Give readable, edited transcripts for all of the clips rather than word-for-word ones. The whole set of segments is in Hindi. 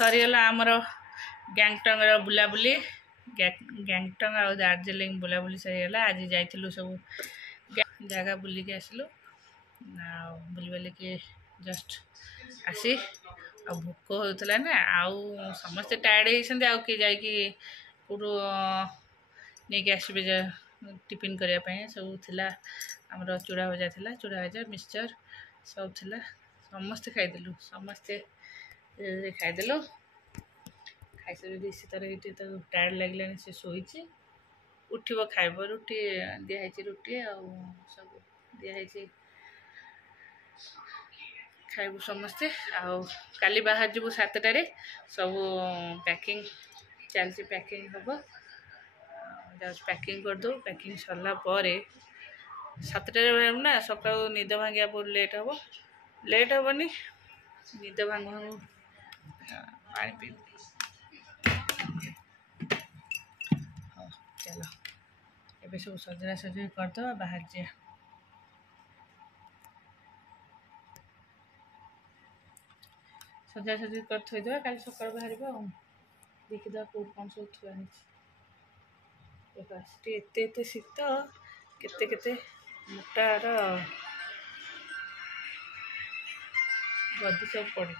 सरीगला आमर गैंगटंग बुलाबुली गैंगटंग आ दार्जिलिंग बुलाबुली सरीगला आज जाइलु सब जगह बुलिक आसलु बुलबाली के जस्ट आसी आ भोक होता ना आउ समस्ते टायर्ड होती आउ किए जाकि कौटू नहीं आसबे टिफिन करने सब थिला आमर चूड़ा भजा थिला चूड़ा भजा मिक्सचर सब थिला समस्ते खाइदेलु समस्ते खाइदेलु खाई सारी सी तार ये टायर्ड लगे से शोची उठब खाइब रुटी दिखाई रुटी आ सब दिखाई खाइबु समस्ते आली बाहर जीवु 7टारे सब पैकिंग चलती पैकिंग हम पैकिंग करदे पैकिंग सरला 7टारे ना सका निद भांगा बहुत लेट हेनी निद भांग पानी पी चलो ये सब सजड़ा सजड़ी करदे बाहर जा सजा सजी कर थोदे कल सका बाहर देखीद कौट कौन सब थुआ एत शीत केते मोटार गदी सब पड़ी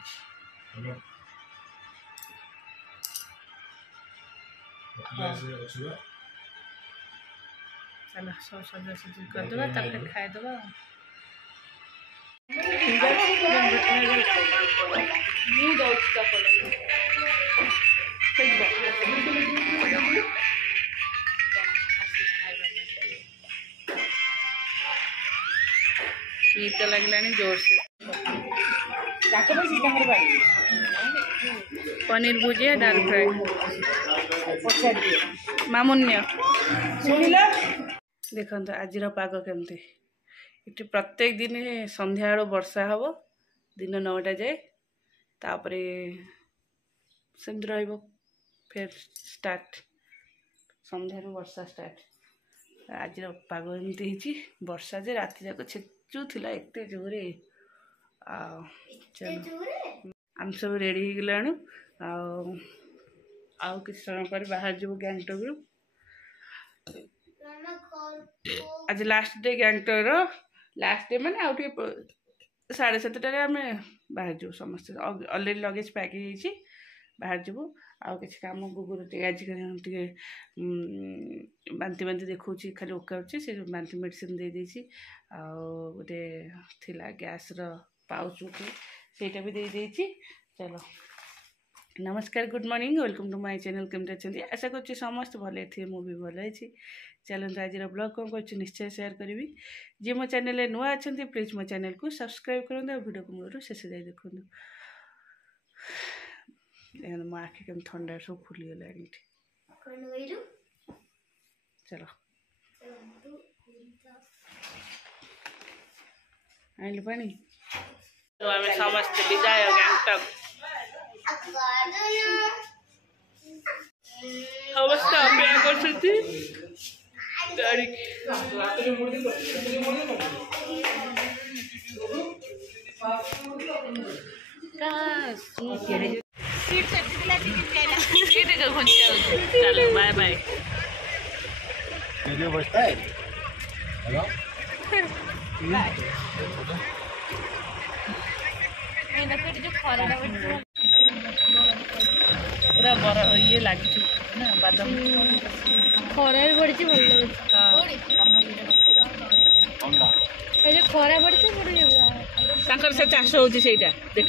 चलो सब सजा सजी करदे खाईदे नीत लगलानी जोर से पनीर भुजिया दाल फ्राई मामुन्य देखो आज पाग केमती ये प्रत्येक दिन संध्या वर्षा हम दिन 9टा जाए तापर सेमती रहिबो फिर स्टार्ट संध्या वर्षा स्टार्ट आज पाग एमती वर्षा जे राति जाक छेचुला एते जोरे आम सब रेडी हो गलाणु आउ किसी समय पर बाहर जीव गैंगटक आज लास्ट डे गैंगटक लास्ट डे मैंने आउ 7:30 आम बाहर जीव समस्त अलरेडी लगेज पैक हो बाहर जीवु आउ कि कम गुगुर आज बांति बांति देखा खाली ओकाउची से बांति मेडिसिन दे देछि गोटे थिला गैस पाउच उठे सेटा भी दे देछि। चलो नमस्कार good morning welcome to my channel केमती अच्छा आशा कर समस्त भले थे मुझे भल अच्छी चलते आज ब्लॉग कौन कर निश्चय शेयर करी जी मो चैनल नुआ अच्छा प्लीज मो चैनल को सब्सक्राइब करूँ वीडियो को मूल शेष जाए देखो मो आखि कम ठंडा सब फुलीगला चलो आइल पानी आम समस्त विदाय गैंगटक अवस्था अपेक्षा कर गाड़ी चलो बाय बाय वीडियो बजता है हेलो पूरा बड़ा ये लगी ना बादाम खरा पड़ी भल लगे खरा पड़ी से चाष हो देख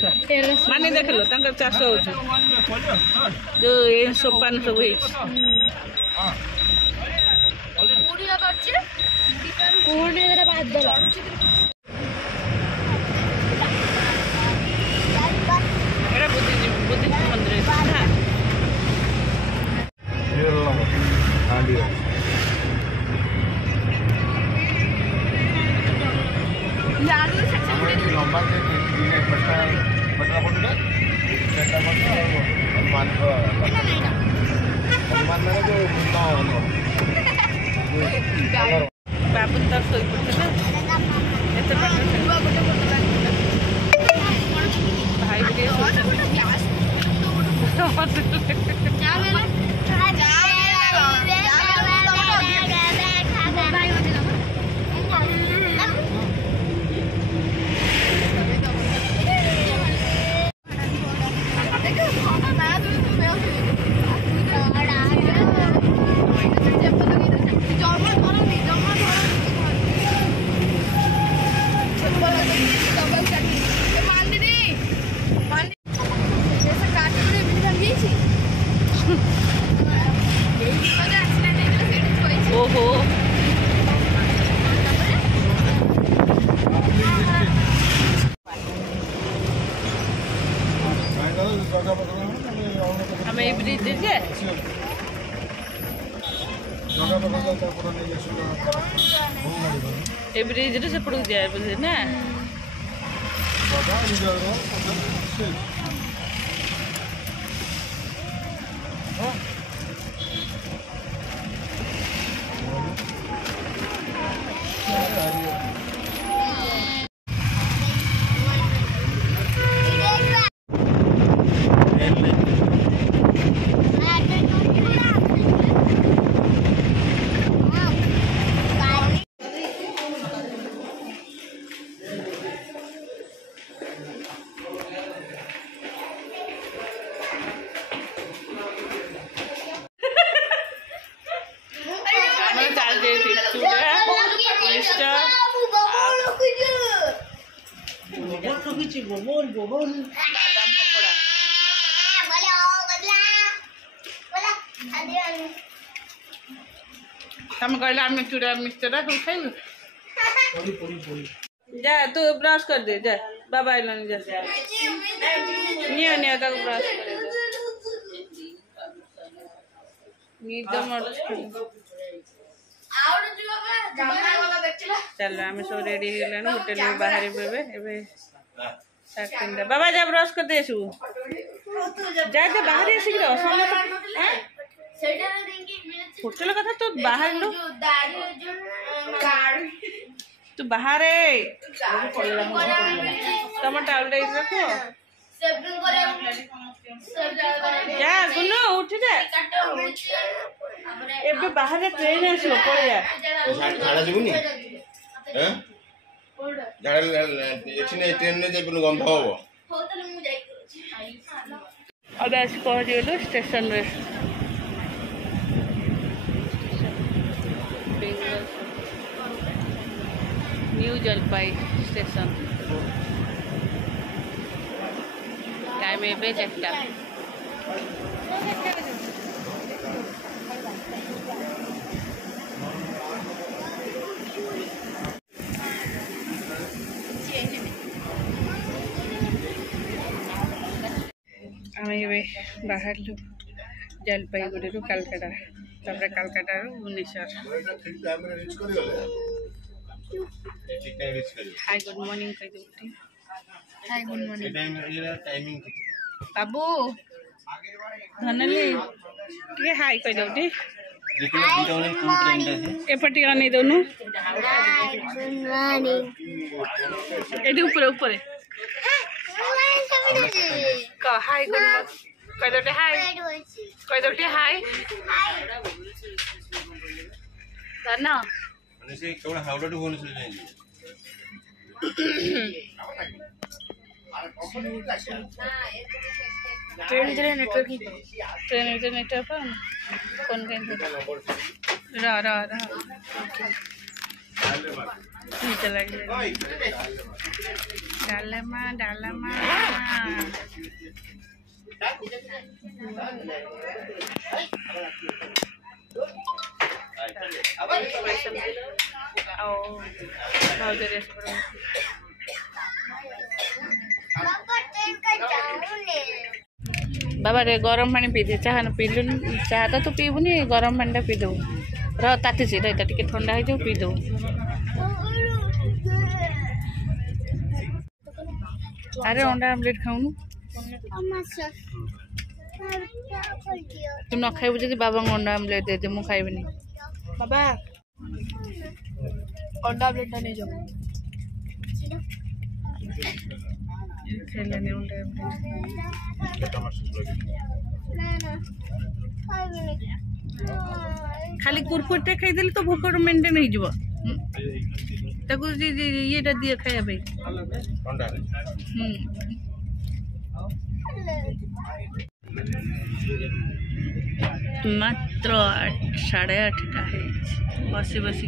माने देख लो चाष हो जो सोपान सब मंदिर बाबू तर शोई पड़े ना भाई भी ओहो हमें ब्रिज दीजिए ए ब्रिज से पड़ जाए बुझे ना तुम कहला हमें चूड़ा मिक्सचर तू खाइल जा तू ब्रश कर दे जा बाबा आइलन जा नियो नियो तक ब्रश कर दे नीट मत चल आम सब रेडी हो होटेल में बाहर एबे बाबा जा ब्रश कर दे सब जा जा बाहर शीघ्र होटल कथा तो बाहर लो तू बाहर तुम टाउल रखो जा गुनु उठ जा एबे बाहर ट्रेन आसो पड़ जा झाड़ा जीवनी हैं झाड़ा एठिने ट्रेन ने जेबन गंध होबो अब आसी पहुंच गेलु स्टेशन रे न्यू जलपाई स्टेशन टाइम एबे 4टा बाहर जलपाईगुड़ी कालकाटा तब Kolkata Bhubaneswar hi good morning कह दो हाय गुड मॉर्निंग बाबू धनली टे हाय कह दो एपटे अनै दौनु एटी ऊपर ऊपर कह हाय गुड कह दो हाय कह दो हाय धन माने से केवल हावड़ा टू भुवनेश्वर जाएंगे ट्रेन नेटवर्क पर फोन कर रा नीचे लग डालमा बाबा रे गरम पानी पीदे चाह न पीलु चाह तो तू पीबुनी गरम पानी पी दो ताती रही टे ठंडा हो पी दो अरे अंडा आमलेट खाऊनु तू न खाइबु जदि बाबा अंडा आमलेट दे दे मु खाइबिनी बाबा अंडा आमलेट नहीं जाओ खेलने अंडा खाली कुरकुरे खाइदेले तो भूख मेंटेन हो जिवो ताको ये दिए खाया भाई अंडा मात्र 8:30 का है बसी बसी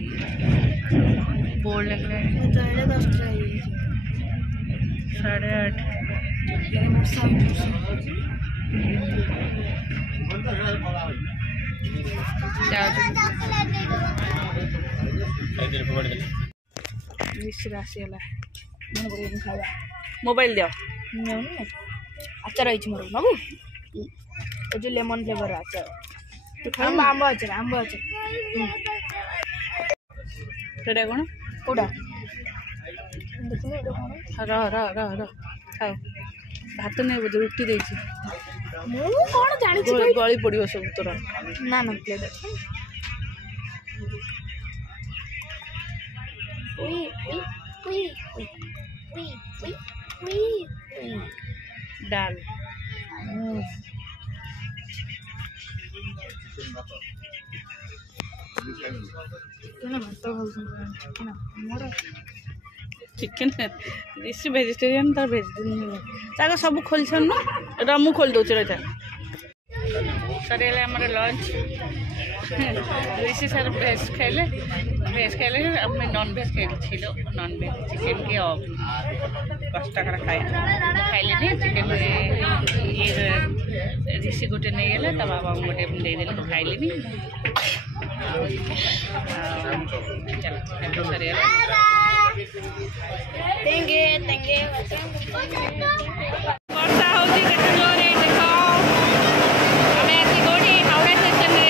बोर लग रहा है 8:30 मोबाइल दियो आचार आई मोर बाबू जो लेमन फ्लेवर आचार आंब आचार सेटा कौन कोडा रह रह रह रह खाओ भात नहीं बोझे रुटी देछि मु कोन जानि छी गली पड़ियो सब तोर ना ना प्लेट दाल चिकेन ऋषि भेजिटेरियन तार भेजिटेरियन सब खोल रमु खोल दौर रहा सर आम लंच ऋषि सर भेज खाइले नॉन भेज खाई नॉन भेज चिकेन के 10 टकर खाए खाइले चिकेन ये ऋषि गोटे नहीं गला ता बाबा गोटे देदेले खाइले चलो सर वर्षा होती जोरे देख हमें आसी गोटी हावड़ा स्टेशन रे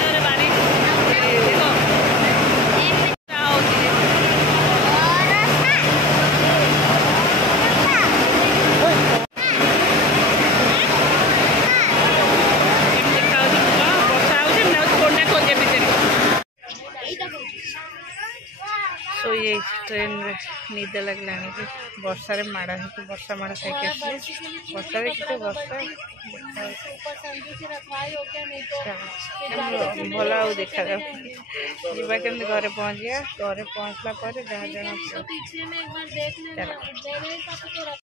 जोरे बारी देखो ये ट्रेन में निद लगला वर्षा माड़ा है वर्षा माड़ा खाई वर्षा वर्षा भल आ देखा जाऊ जीवा के घरे पहुँचा घरे पहुँचला जहाँ जहाँ